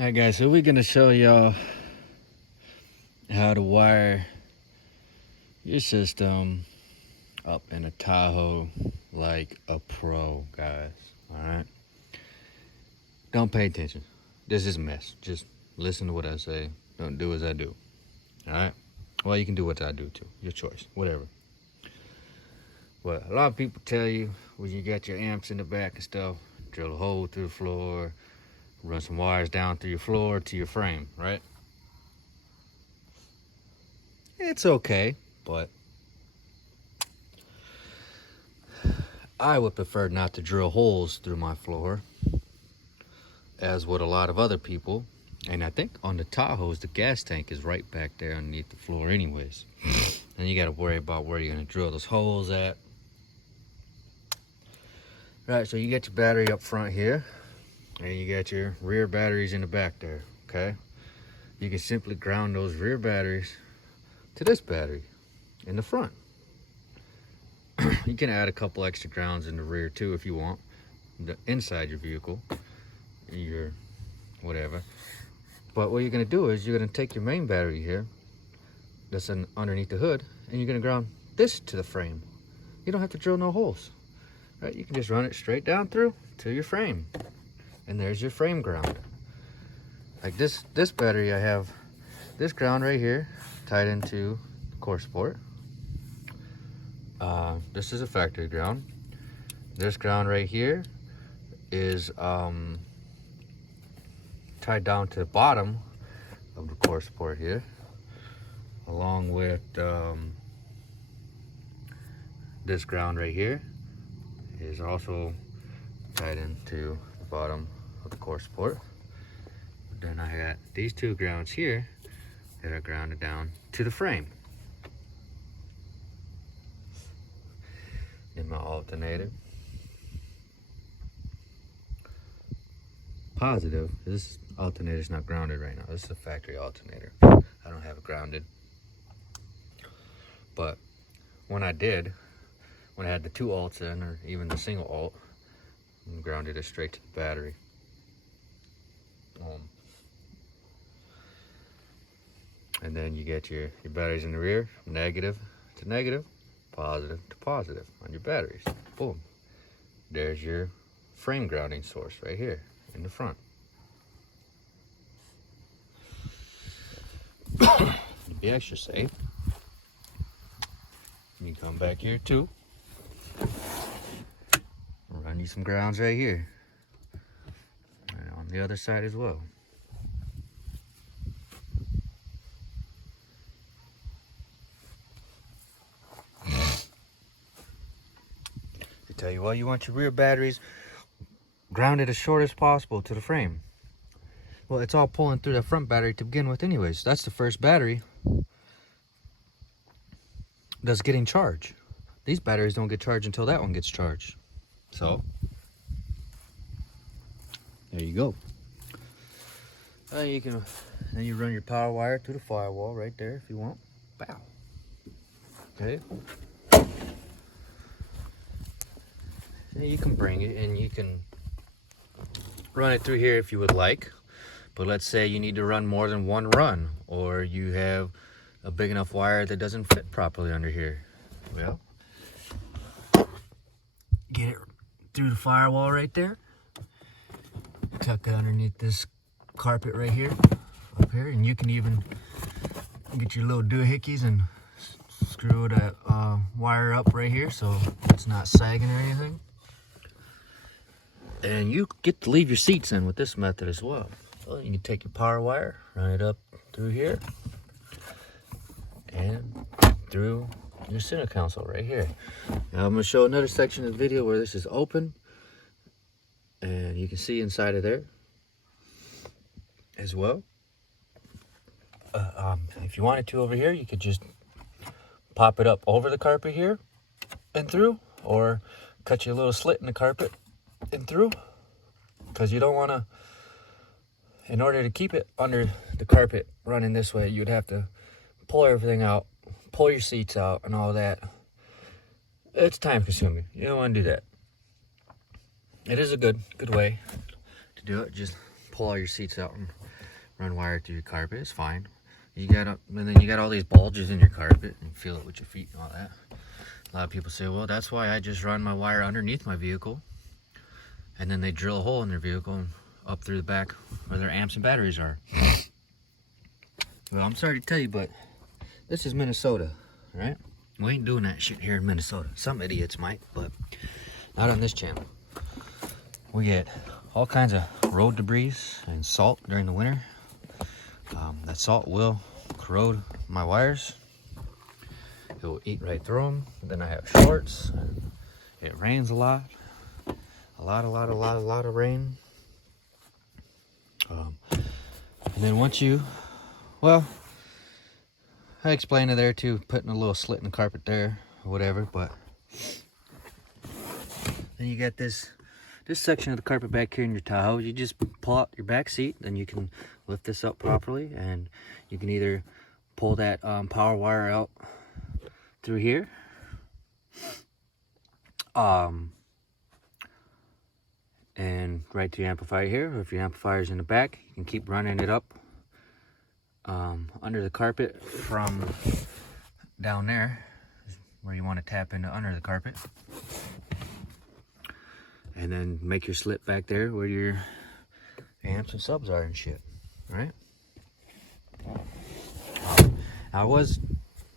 Alright guys, so we're gonna show y'all how to wire your system up in a Tahoe like a pro, guys. Alright? Don't pay attention. This is a mess. Just listen to what I say. Don't do as I do. Alright? Well, you can do what I do too. Your choice. Whatever. But a lot of people tell you when you got your amps in the back and stuff, drill a hole through the floor, run some wires down through your floor to your frame, right? It's okay, but I would prefer not to drill holes through my floor, as would a lot of other people. And I think on the Tahoes, the gas tank is right back there underneath the floor anyways. And you gotta worry about where you're gonna drill those holes at. Right, so you got your battery up front here, and you got your rear batteries in the back there, okay? You can simply ground those rear batteries to this battery in the front. You can add a couple extra grounds in the rear too if you want, inside your vehicle, your whatever. But what you're gonna do is you're gonna take your main battery here, that's underneath the hood, and you're gonna ground this to the frame. You don't have to drill no holes, right? You can just run it straight down through to your frame, and there's your frame ground. Like this battery, I have this ground right here tied into the core support. This is a factory ground. This ground right here is tied down to the bottom of the core support here, along with this ground right here is also tied into the bottom of the core support. Then I got these two grounds here that are grounded down to the frame. In my alternator. Positive, this alternator is not grounded right now. This is a factory alternator. I don't have it grounded. But when I had the two alts in, or even the single alt, I grounded it straight to the battery. And then you get your batteries in the rear, negative to negative, positive to positive on your batteries. Boom. There's your frame grounding source right here in the front. To be extra safe, you come back here too. Run you some grounds right here. And on the other side as well. Tell you what, you want your rear batteries grounded as short as possible to the frame. Well, it's all pulling through the front battery to begin with anyways. That's the first battery that's getting charged. These batteries don't get charged until that one gets charged. So, there you go. Then you run your power wire through the firewall right there if you want. Bow. Okay. You can bring it and you can run it through here if you would like, but let's say you need to run more than one run, or you have a big enough wire that doesn't fit properly under here. Well, get it through the firewall right there, tuck it underneath this carpet right here, up here, and you can even get your little doohickeys and screw that wire up right here so it's not sagging or anything. And you get to leave your seats in with this method as well. So you can take your power wire, run it up through here, and through your center console right here. Now I'm going to show another section of the video where this is open, and you can see inside of there as well. If you wanted to over here, you could just pop it up over the carpet here and through, or cut you a little slit in the carpet and through, because you don't want to, in order to keep it under the carpet running this way, you'd have to pull everything out, pull your seats out and all that. It's time consuming. You don't want to do that. It is a good way to do it. Just pull all your seats out and run wire through your carpet. It's fine. And then you got all these bulges in your carpet and feel it with your feet and all that. A lot of people say, well, that's why I just run my wire underneath my vehicle, and then they drill a hole in their vehicle and up through the back where their amps and batteries are. Well, I'm sorry to tell you, but this is Minnesota, right? We ain't doing that shit here in Minnesota. Some idiots might, but not on this channel. We get all kinds of road debris and salt during the winter. That salt will corrode my wires. It will eat right through them. Then I have shorts. It rains a lot. A lot of rain. And then once you, well, I explained it there too, putting a little slit in the carpet there or whatever, but then you got this section of the carpet back here in your Tahoe. You just pull out your back seat, then you can lift this up properly, and you can either pull that power wire out through here, and right to your amplifier here, or if your amplifier's in the back, you can keep running it up under the carpet from down there, where you want to tap into under the carpet, and then make your slit back there where your amps and subs are and shit, right? I was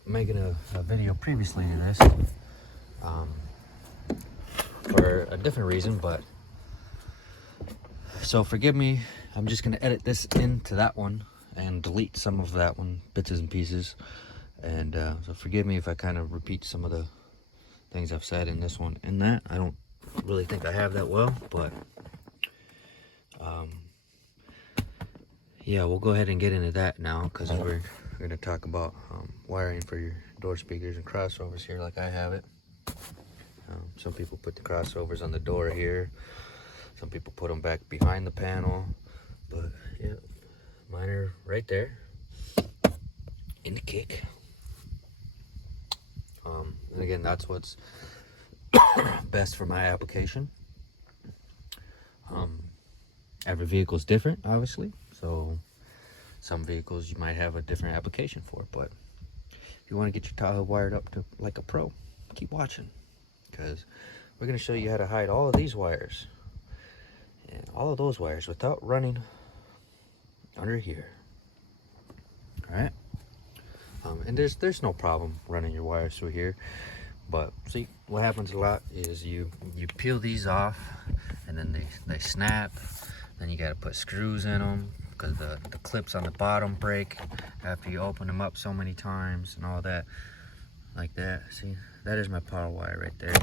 making a video previously to this for a different reason, but so forgive me, I'm just going to edit this into that one and delete some of that one, bits and pieces, and so forgive me if I kind of repeat some of the things I've said in this one and that. I don't really think I have that well, but yeah, we'll go ahead and get into that now, because we're going to talk about wiring for your door speakers and crossovers here like I have it. Some people put the crossovers on the door here, some people put them back behind the panel, but yeah, mine are right there in the kick. And again, that's what's best for my application. Every vehicle is different, obviously, so some vehicles you might have a different application for, but if you want to get your Tahoe wired up to like a pro, keep watching, because we're going to show you how to hide all of these wires and all of those wires without running under here. All right. And there's no problem running your wires through here, but see, what happens a lot is you peel these off, and then they snap. Then you got to put screws in them, because the clips on the bottom break after you open them up so many times and all that, like that. See, that is my power wire right there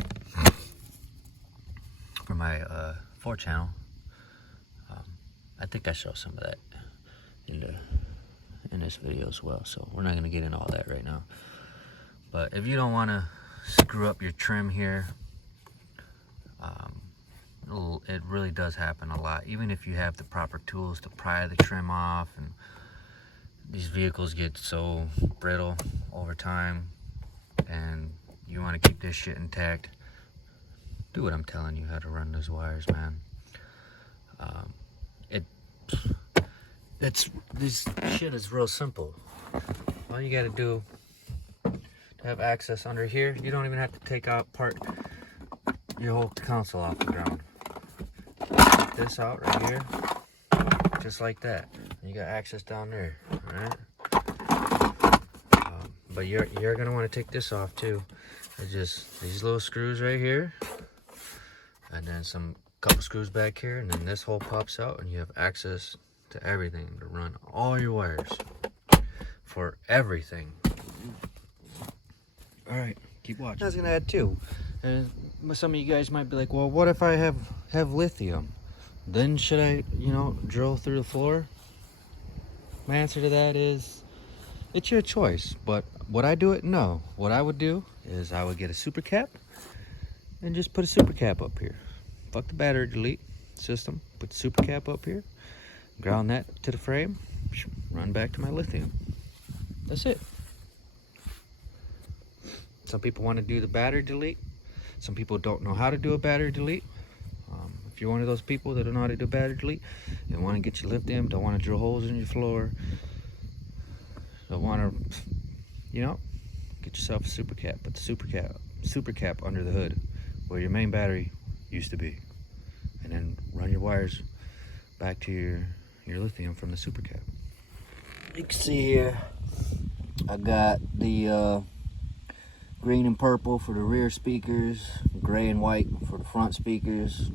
for my 4-channel. I think I show some of that in this video as well, so we're not going to get into all that right now. But if you don't want to screw up your trim here, it really does happen a lot, even if you have the proper tools to pry the trim off, and these vehicles get so brittle over time, and you want to keep this shit intact. Do what I'm telling you, how to run those wires, man. This shit is real simple. All you got to do to have access under here, you don't even have to take out your whole console off the ground. Take this out right here, just like that. You got access down there, alright? But you're gonna want to take this off too. It's just these little screws right here, and then couple screws back here, and then this hole pops out, and you have access to everything to run all your wires for everything. All right, keep watching. I was gonna add too. Some of you guys might be like, well, what if I have lithium? Then should I, drill through the floor? My answer to that is, it's your choice. But would I do it? No. What I would do is I would get a super cap and just put a super cap up here. Fuck the battery delete system. Put the super cap up here. Ground that to the frame. Run back to my lithium. That's it. Some people want to do the battery delete. Some people don't know how to do a battery delete. If you're one of those people that don't know how to do battery delete and want to get your lithium, don't want to drill holes in your floor, don't want to, you know, get yourself a super cap. Put the super cap under the hood where your main battery used to be, and then run your wires back to your lithium from the super cap. You can see here I got the green and purple for the rear speakers, gray and white for the front speakers.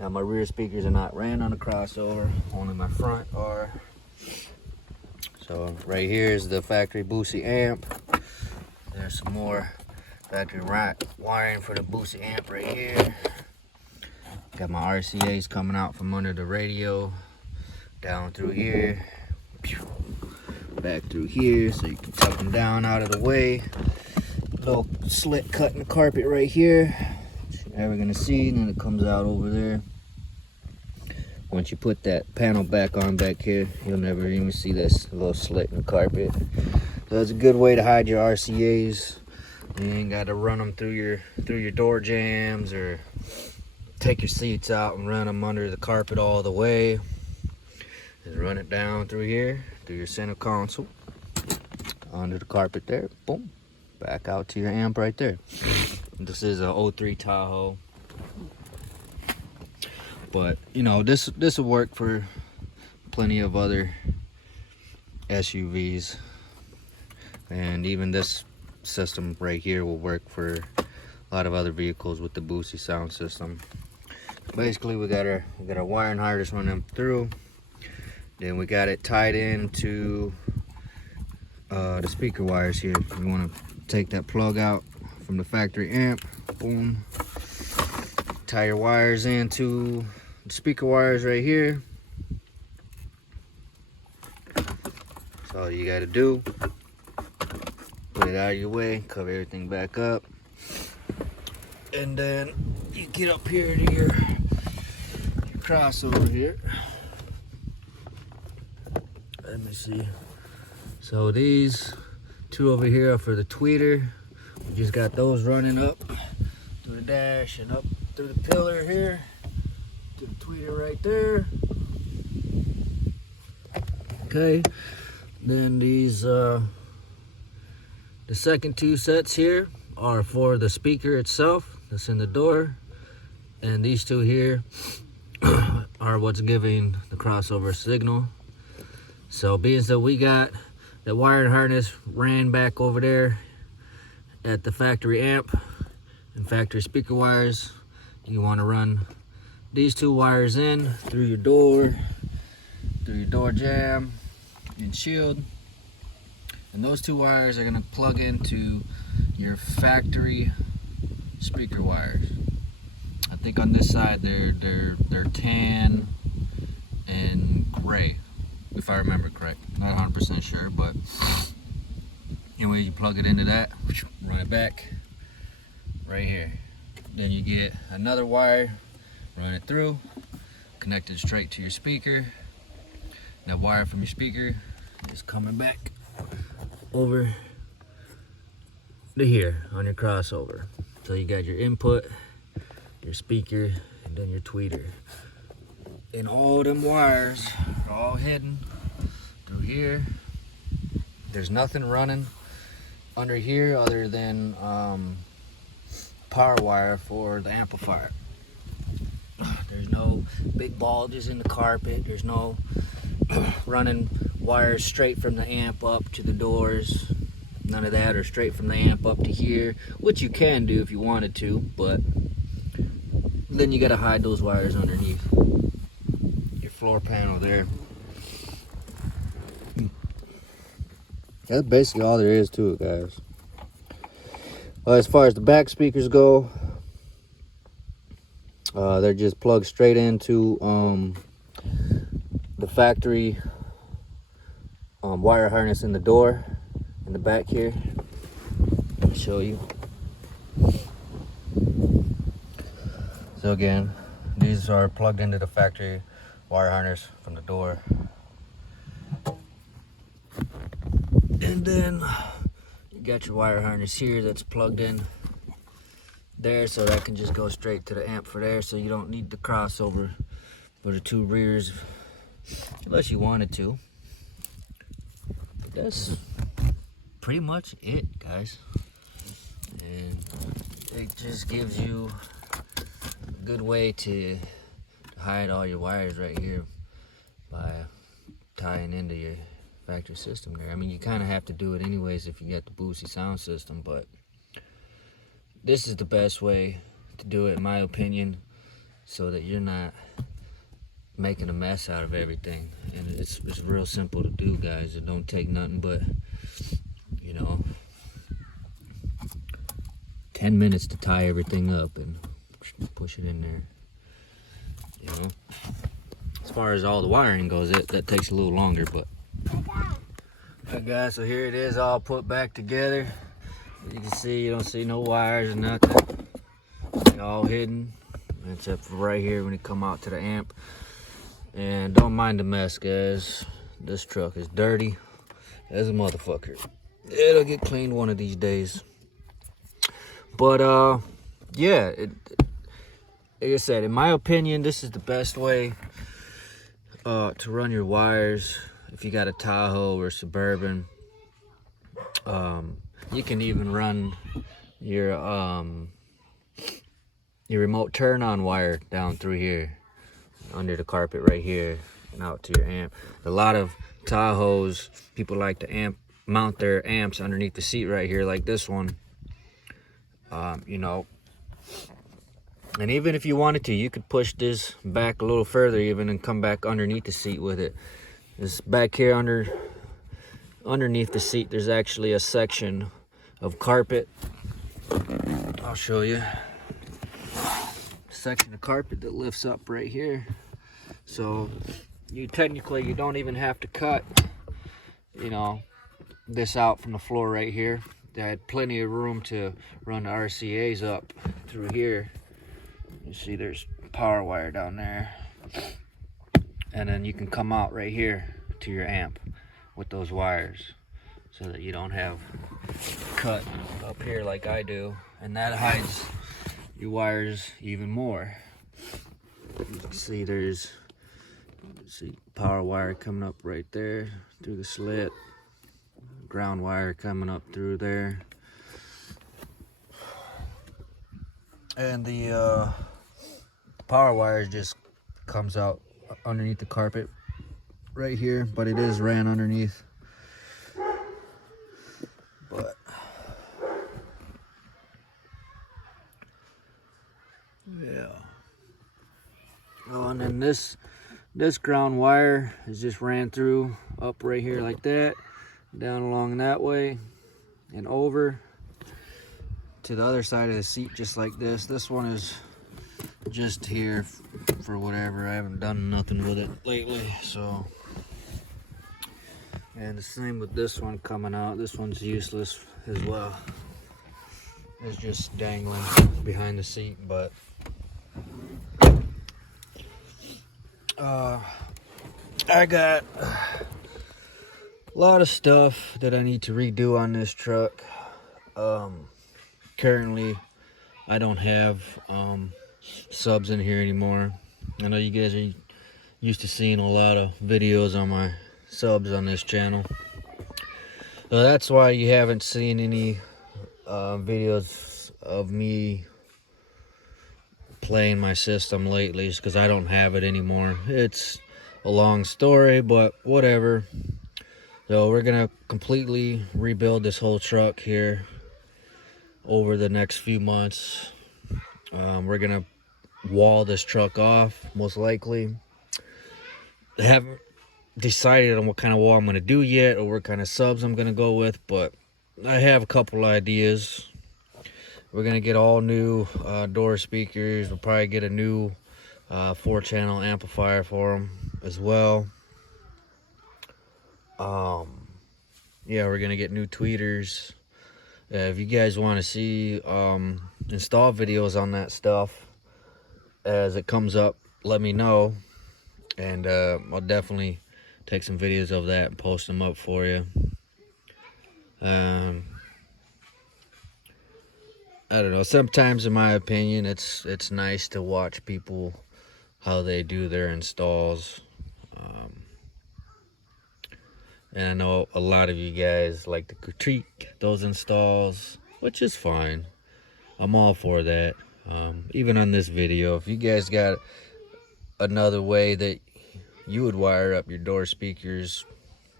Now my rear speakers are not ran on the crossover, only my front are. So right here is the factory Boosie amp. There's some more factory wiring for the Boosie amp right here. Got my RCAs coming out from under the radio, down through here, back through here, so you can tuck them down out of the way. Little slit cut in the carpet right here, which you're never gonna see, and then it comes out over there. Once you put that panel back on back here, you'll never even see this little slit in the carpet. So it's a good way to hide your RCAs. You ain't got to run them through your door jambs, or take your seats out and run them under the carpet all the way. Just run it down through here, through your center console, under the carpet there, boom, back out to your amp right there. This is a 03 Tahoe. But you know, this will work for plenty of other SUVs, and even this system right here will work for a lot of other vehicles with the Boosie sound system. Basically, we got our wiring harness running through. Then we got it tied into the speaker wires here. You want to take that plug out from the factory amp, boom, tie your wires into the speaker wires right here. That's all you got to do. Put it out of your way, cover everything back up, and then you get up here to your crossover here. Let me see. So these two over here are for the tweeter. We just got those running up through the dash and up through the pillar here to the tweeter right there. Okay, then these the second two sets here are for the speaker itself that's in the door, and these two here are what's giving the crossover signal. So being that we got the wiring harness ran back over there at the factory amp and factory speaker wires, you want to run these two wires in through your door jamb and shield. And those two wires are going to plug into your factory speaker wires. I think on this side they're tan and gray, if I remember correct. Not 100% sure, but anyway, you plug it into that, run it back right here. Then you get another wire, run it through, connect it straight to your speaker. That wire from your speaker is coming back over to here on your crossover. So you got your input, your speaker, and then your tweeter. And all them wires are all hidden through here. There's nothing running under here other than power wire for the amplifier. There's no big bulges in the carpet. There's no running wires straight from the amp up to the doors. None of that, or straight from the amp up to here, which you can do if you wanted to, but then you got to hide those wires underneath your floor panel there. That's basically all there is to it, guys. Well, as far as the back speakers go, they're just plugged straight into the factory wire harness in the door in the back here. Let me show you. So again, these are plugged into the factory wire harness from the door. And then you got your wire harness here that's plugged in there, so that can just go straight to the amp for there, so you don't need the crossover for the two rears unless you wanted to. But that's pretty much it, guys, and it just gives you a good way to hide all your wires right here by tying into your factory system there. I mean, you kind of have to do it anyways if you get the Boosie sound system, but this is the best way to do it, in my opinion, so that you're not making a mess out of everything. And it's real simple to do, guys. It don't take nothing but, you know, 10 minutes to tie everything up and push it in there. You know, as far as all the wiring goes, that takes a little longer, but alright guys, so here it is all put back together. As you can see, you don't see no wires or nothing. They're all hidden except for right here when you come out to the amp. And don't mind the mess, guys. This truck is dirty as a motherfucker. It'll get cleaned one of these days. But yeah, like I said, in my opinion, this is the best way to run your wires if you got a Tahoe or Suburban. You can even run your remote turn on wire down through here under the carpet right here and out to your amp. A lot of Tahoes, people like to mount their amps underneath the seat right here, like this one. You know, and even if you wanted to, you could push this back a little further even and come back underneath the seat with it. This back here underneath the seat, there's actually a section of carpet. I'll show you. Section of carpet that lifts up right here. So you don't even have to cut, you know, this out from the floor right here. They had plenty of room to run the RCAs up through here. You see there's power wire down there. And then you can come out right here to your amp with those wires so that you don't have cut up here like I do. And that hides your wires even more. You can see there's power wire coming up right there through the slit. Ground wire coming up through there. And the power wire just comes out underneath the carpet right here, but it is ran underneath. But yeah. Oh, and then this ground wire is just ran through up right here like that, down along that way, and over to the other side of the seat just like this. This one is just here for whatever. I haven't done nothing with it lately, so. And the same with this one coming out. This one's useless as well. It's just dangling behind the seat, but I got a lot of stuff that I need to redo on this truck. Currently I don't have subs in here anymore. I know you guys are used to seeing a lot of videos on my subs on this channel, so that's why you haven't seen any videos of me playing my system lately, because I don't have it anymore. It's a long story, but whatever. So we're gonna completely rebuild this whole truck here over the next few months. We're gonna wall this truck off, most likely. I haven't decided on what kind of wall I'm gonna do yet, or what kind of subs I'm gonna go with, but I have a couple ideas. We're gonna get all new door speakers. We'll probably get a new 4-channel amplifier for them as well. Yeah, we're gonna get new tweeters. If you guys want to see install videos on that stuff as it comes up, let me know, and I'll definitely take some videos of that and post them up for you. I don't know. Sometimes, in my opinion, it's nice to watch people how they do their installs. And I know a lot of you guys like to critique those installs, which is fine. I'm all for that. Even on this video, if you guys got another way that you would wire up your door speakers,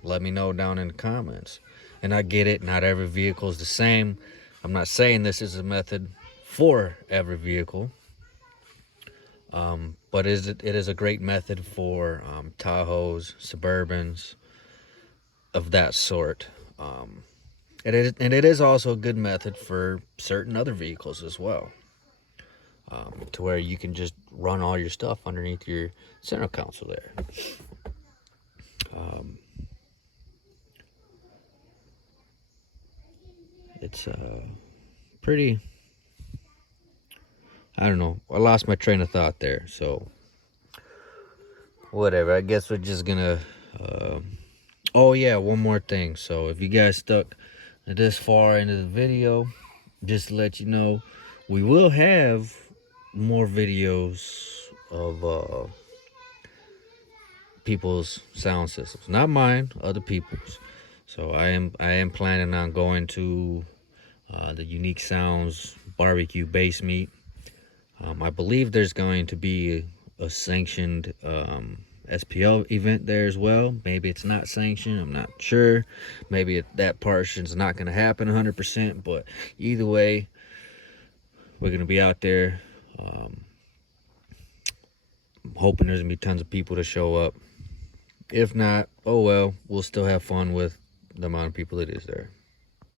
let me know down in the comments. And I get it, not every vehicle is the same. I'm not saying this is a method for every vehicle, but it is a great method for Tahoes, Suburbans, of that sort. And it is also a good method for certain other vehicles as well, to where you can just run all your stuff underneath your center console there. It's pretty, I don't know, I lost my train of thought there, so whatever. I guess we're just gonna oh yeah, one more thing. So if you guys stuck this far into the video, just to let you know, we will have more videos of people's sound systems, not mine, other people's. So I am planning on going to the Unique Sounds barbecue base meet. I believe there's going to be a sanctioned SPL event there as well. Maybe it's not sanctioned, I'm not sure. Maybe that portion's not going to happen 100%, but either way, we're going to be out there. I'm hoping there's going to be tons of people to show up. If not, oh well, we'll still have fun with the amount of people that is there.